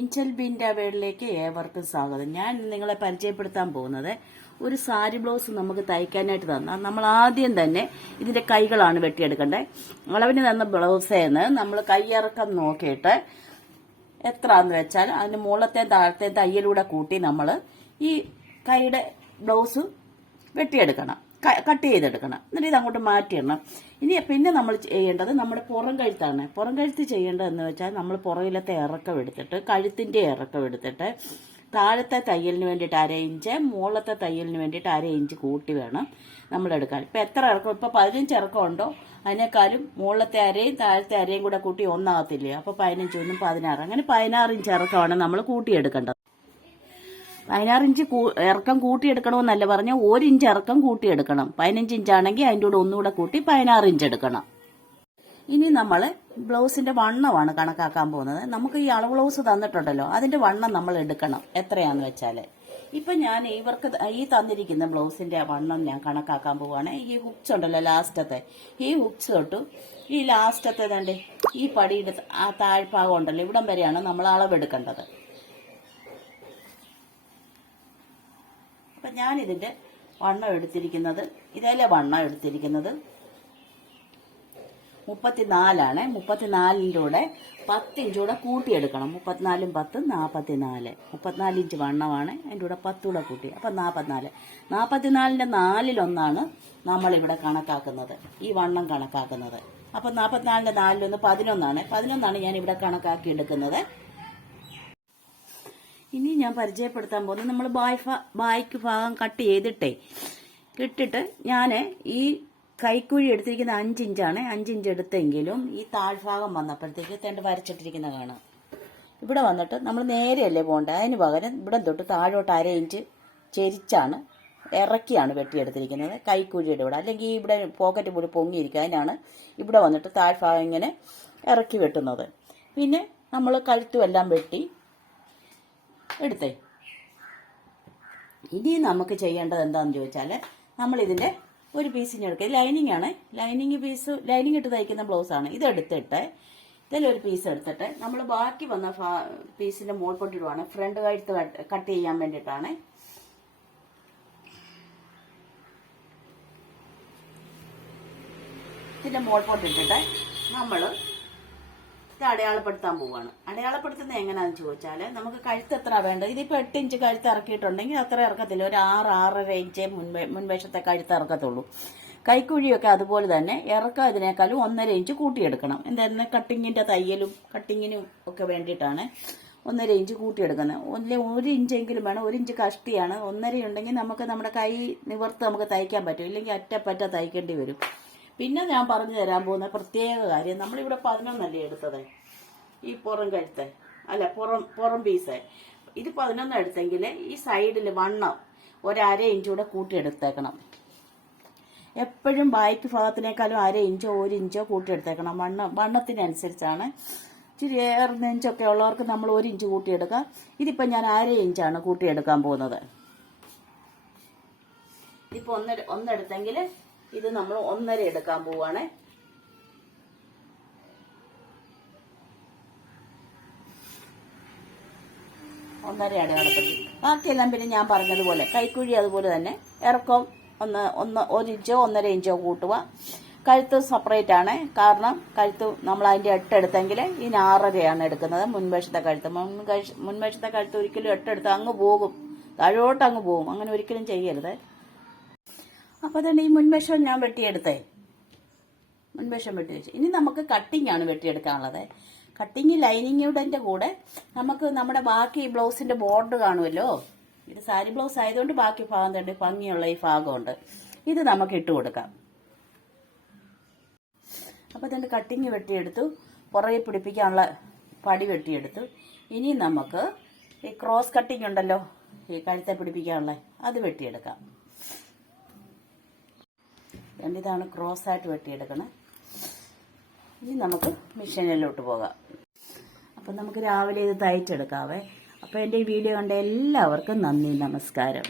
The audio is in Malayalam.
ഏഞ്ചൽ ഏവർക്കും സ്വാഗതം. ഞാൻ നിങ്ങളെ പരിചയപ്പെടുത്താൻ പോകുന്നത് ഒരു സാരി ബ്ലൗസ് നമുക്ക് തയ്ക്കാനായിട്ട് തന്ന. നമ്മൾ ആദ്യം തന്നെ ഇതിന്റെ കൈകളാണ് വെട്ടിയെടുക്കേണ്ടത്. അളവിന് തന്ന ബ്ലൗസേന്ന് നമ്മൾ കൈയിറക്കം നോക്കിയിട്ട് എത്രയാന്ന് വെച്ചാൽ അതിന് മുകളത്തെ താഴത്തെ തയ്യലൂടെ കൂട്ടി നമ്മൾ ഈ കൈയുടെ ബ്ലൗസ് വെട്ടിയെടുക്കണം. കട്ട് ചെയ്തെടുക്കണം. എന്നിട്ട് ഇത് അങ്ങോട്ട് മാറ്റിയിടണം. ഇനി പിന്നെ നമ്മൾ ചെയ്യേണ്ടത് നമ്മുടെ പുറം കഴുത്താണ്. പുറം കഴുത്ത് ചെയ്യേണ്ടതെന്ന് വെച്ചാൽ നമ്മൾ പുറകിലത്തെ ഇറക്കം എടുത്തിട്ട് കഴുത്തിന്റെ ഇറക്കം എടുത്തിട്ട് താഴത്തെ തയ്യലിന് വേണ്ടിയിട്ട് അര ഇഞ്ച് മുകളത്തെ തയ്യലിന് വേണ്ടിയിട്ട് അര ഇഞ്ച് കൂട്ടി വേണം നമ്മൾ എടുക്കാൻ. ഇപ്പം എത്ര ഇറക്കം? ഇപ്പം പതിനഞ്ച് ഇറക്കം ഉണ്ടോ? അതിനേക്കാളും മുകളിലത്തെ അരയും താഴത്തെ അരയും കൂടെ കൂട്ടി ഒന്നാകത്തില്ലേ? അപ്പോൾ പതിനഞ്ച് ഒന്നും പതിനാറ്. അങ്ങനെ പതിനാറ് ഇഞ്ച് ഇറക്കമാണ് നമ്മൾ കൂട്ടിയെടുക്കേണ്ടത്. പതിനാറ് ഇഞ്ച് ഇറക്കം കൂട്ടിയെടുക്കണമെന്നല്ല പറഞ്ഞ ഒരു ഇഞ്ച് ഇറക്കം കൂട്ടിയെടുക്കണം. പതിനഞ്ച് ഇഞ്ചാണെങ്കിൽ അതിന്റെ കൂടെ ഒന്നുകൂടെ കൂട്ടി പതിനാറ് ഇഞ്ച് എടുക്കണം. ഇനി നമ്മൾ ബ്ലൗസിന്റെ വണ്ണമാണ് കണക്കാക്കാൻ പോകുന്നത്. നമുക്ക് ഈ അളവ് ബ്ലൗസ് തന്നിട്ടുണ്ടല്ലോ അതിന്റെ വണ്ണം നമ്മൾ എടുക്കണം. എത്രയാന്ന് വെച്ചാൽ ഇപ്പൊ ഞാൻ ഇവർക്ക് ഈ തന്നിരിക്കുന്ന ബ്ലൗസിന്റെ വണ്ണം ഞാൻ കണക്കാക്കാൻ പോവാണ് ഈ ഹുക്സ് ഉണ്ടല്ലോ ലാസ്റ്റത്തെ. ഈ ഹുക്സ് തൊട്ടു ഈ ലാസ്റ്റത്തെ തന്നെ ഈ പടിയുടെ ആ താഴ്ഭാഗം ഉണ്ടല്ലോ ഇവിടം വരെയാണ് നമ്മൾ അളവെടുക്കേണ്ടത്. അപ്പം ഞാനിതിന്റെ വണ്ണം എടുത്തിരിക്കുന്നത് ഇതേലെ വണ്ണം എടുത്തിരിക്കുന്നത്. മുപ്പത്തിനാലാണ്. മുപ്പത്തിനാലിന്റെ കൂടെ പത്ത് ഇഞ്ച് കൂടെ കൂട്ടിയെടുക്കണം. മുപ്പത്തിനാലും പത്ത് നാൽപ്പത്തിനാല് മുപ്പത്തിനാല് ഇഞ്ച് വണ്ണമാണ്. അതിന്റെ കൂടെ പത്തൂടെ കൂടെ കൂട്ടി. അപ്പം നാൽപ്പത്തിനാല് നാൽപ്പത്തിനാലിന്റെ നാലിലൊന്നാണ് നമ്മളിവിടെ കണക്കാക്കുന്നത്. ഈ വണ്ണം കണക്കാക്കുന്നത്. അപ്പം നാൽപ്പത്തിനാലിന്റെ നാലിലൊന്ന് പതിനൊന്നാണ്. പതിനൊന്നാണ് ഞാൻ ഇവിടെ കണക്കാക്കി എടുക്കുന്നത് ഇനി ഞാൻ പരിചയപ്പെടുത്താൻ പോകുന്നത് നമ്മൾ ബായ് ബായ്ക്ക് ഭാഗം കട്ട് ചെയ്തിട്ടേ ഇട്ടിട്ട് ഞാൻ ഈ കൈക്കുഴി എടുത്തിരിക്കുന്ന അഞ്ചിഞ്ചാണ്. അഞ്ചിഞ്ച് എടുത്തെങ്കിലും ഈ താഴ്ഭാഗം വന്നപ്പോഴത്തേക്ക് തേണ്ട വരച്ചിട്ടിരിക്കുന്ന കാണാം. ഇവിടെ വന്നിട്ട് നമ്മൾ നേരെയല്ലേ പോകേണ്ടത് അതിന് പകരം ഇവിടെ തൊട്ട് താഴോട്ട് അര ഇഞ്ച് ചെരിച്ചാണ് ഇറക്കിയാണ് വെട്ടിയെടുത്തിരിക്കുന്നത് കൈക്കുഴിയുടെ ഇവിടെ. അല്ലെങ്കിൽ ഇവിടെ പോക്കറ്റ് കൂടി പൊങ്ങിയിരിക്കുക അതിനാണ് ഇവിടെ വന്നിട്ട് താഴ്ഭാഗം ഇങ്ങനെ ഇറക്കി വെട്ടുന്നത്. പിന്നെ നമ്മൾ കഴുത്തും എല്ലാം വെട്ടി എടുത്തേ. ഇനി നമുക്ക് ചെയ്യേണ്ടത് എന്താണെന്ന് ചോദിച്ചാൽ നമ്മൾ ഇതിന്റെ ഒരു പീസിന് എടുക്കുക. ലൈനിങ് ആണ്. ലൈനിങ് പീസ് ലൈനിങ് ഇട്ട് തയ്ക്കുന്ന ബ്ലൗസ് ആണ്. ഇത് എടുത്തിട്ട് ഇതിലൊരു പീസ് എടുത്തിട്ട് നമ്മൾ ബാക്കി വന്ന പീസിന്റെ മോൾ പൊട്ടിടുവാണ് ഫ്രണ്ട് കഴുത്ത് കട്ട് ചെയ്യാൻ വേണ്ടിയിട്ടാണ്. ഇതിന്റെ മോൾ പൊട്ടിട്ടിട്ട് നമ്മൾ ഇത് അടയാളപ്പെടുത്താൻ പോവാണ്. അടയാളപ്പെടുത്തുന്നത് എങ്ങനെയാണെന്ന് ചോദിച്ചാൽ നമുക്ക് കഴുത്ത് എത്ര വേണ്ടത്? ഇതിപ്പോൾ എട്ട് ഇഞ്ച് കഴുത്ത് ഇറക്കിയിട്ടുണ്ടെങ്കിൽ അത്ര ഇറക്കത്തില്ല. ഒരു ആറ് ആറര ഇഞ്ചേ മുൻവേഷത്തെ കഴുത്ത് ഇറക്കത്തുള്ളൂ. കൈക്കുഴിയൊക്കെ അതുപോലെ തന്നെ ഇറക്കം ഇതിനേക്കാളും ഒന്നര ഇഞ്ച് കൂട്ടിയെടുക്കണം. എന്തായിരുന്നു കട്ടിങ്ങിന്റെ തയ്യലും കട്ടിങ്ങിനും ഒക്കെ വേണ്ടിയിട്ടാണ് ഒന്നര ഇഞ്ച് കൂട്ടിയെടുക്കുന്നത്. ഒന്നിലെ ഒരു ഇഞ്ചെങ്കിലും വേണം. ഒരു ഇഞ്ച് കഷ്ടിയാണ്. ഒന്നര ഉണ്ടെങ്കിൽ നമുക്ക് നമ്മുടെ കൈ നിവർത്ത് നമുക്ക് തയ്ക്കാൻ പറ്റും. ഇല്ലെങ്കിൽ അറ്റപ്പറ്റ തയ്ക്കേണ്ടി വരും. പിന്നെ ഞാൻ പറഞ്ഞു തരാൻ പോകുന്ന പ്രത്യേക കാര്യം നമ്മളിവിടെ പതിനൊന്നല്ലേ എടുത്തത്? ഈ പുറം കഴുത്ത്. അല്ല പുറം പുറം പീസ് ഇത് പതിനൊന്ന് എടുത്തെങ്കിൽ ഈ സൈഡിൽ വണ്ണം ഒരര ഇഞ്ച് കൂടെ കൂട്ടിയെടുത്തേക്കണം. എപ്പോഴും ബായ്ക്ക് ഭാഗത്തിനേക്കാളും അര ഇഞ്ചോ ഒരു ഇഞ്ചോ കൂട്ടിയെടുത്തേക്കണം. വണ്ണം വണ്ണത്തിനനുസരിച്ചാണ്. ഇച്ചിരി ഏറെ ഇഞ്ചൊക്കെ ഉള്ളവർക്ക് നമ്മൾ ഒരു ഇഞ്ച് കൂട്ടിയെടുക്കാം ഇതിപ്പോൾ ഞാൻ അര ഇഞ്ചാണ് കൂട്ടിയെടുക്കാൻ പോകുന്നത്. ഇതിപ്പോൾ ഒന്ന് ഒന്നെടുത്തെങ്കിൽ ഇത് നമ്മൾ ഒന്നര എടുക്കാൻ പോവാണ്. ഒന്നര അടയാളപ്പെടുത്തി ബാക്കിയെല്ലാം പിന്നെ ഞാൻ പറഞ്ഞതുപോലെ കൈക്കുഴി അതുപോലെ തന്നെ. ഇറക്കം ഒന്ന് ഒന്ന് ഒരു ഇഞ്ചോ ഒന്നര ഇഞ്ചോ കൂട്ടുക. കഴുത്ത് സെപ്പറേറ്റ് ആണ്. കാരണം കഴുത്ത് നമ്മൾ അതിന്റെ എട്ട് എടുത്തെങ്കിൽ ഇനി ആറരയാണ് എടുക്കുന്നത്. മുൻവശത്തെ കഴുത്ത്. മുൻവശത്തെ കഴുത്ത് ഒരിക്കലും എട്ടെടുത്ത് അങ്ങ് പോകും. താഴോട്ട് അങ്ങ് പോകും. അങ്ങനെ ഒരിക്കലും ചെയ്യരുത്. അപ്പോൾ തന്നെ ഈ മുൻവശം ഞാൻ വെട്ടിയെടുത്തേ. മുൻവശം വെട്ടി വെച്ചു ഇനി നമുക്ക് കട്ടിംഗ് ആണ് വെട്ടിയെടുക്കാനുള്ളത്. കട്ടിങ് ലൈനിങ്ങിയുടെ കൂടെ നമുക്ക് നമ്മുടെ ബാക്കി ബ്ലൗസിന്റെ ബോർഡർ കാണുമല്ലോ? ഇത് സാരി ബ്ലൗസ് ആയതുകൊണ്ട് ബാക്കി ഭാഗം തന്നെ ഭംഗിയുള്ള ഈ ഭാഗമുണ്ട്. ഇത് നമുക്ക് ഇട്ട് കൊടുക്കാം. അപ്പോൾ തന്നെ കട്ടിങ് വെട്ടിയെടുത്തു. പുറകെ പിടിപ്പിക്കാനുള്ള പടി വെട്ടിയെടുത്തു. ഇനി നമുക്ക് ഈ ക്രോസ് കട്ടിങ് ഉണ്ടല്ലോ ഈ കഴുത്തെ പിടിപ്പിക്കാനുള്ള അത് വെട്ടിയെടുക്കാം. രണ്ട് ഇതാണ് ക്രോസ് ആയിട്ട് വെട്ടിയെടുക്കണം. ഇനി നമുക്ക് മെഷീനിലോട്ട് പോകാം. അപ്പം നമുക്ക് രാവിലെ ഇത് തയ്ച്ചെടുക്കാവേ. അപ്പോൾ എന്റെ വീഡിയോ കണ്ട എല്ലാവർക്കും നന്ദി നമസ്കാരം.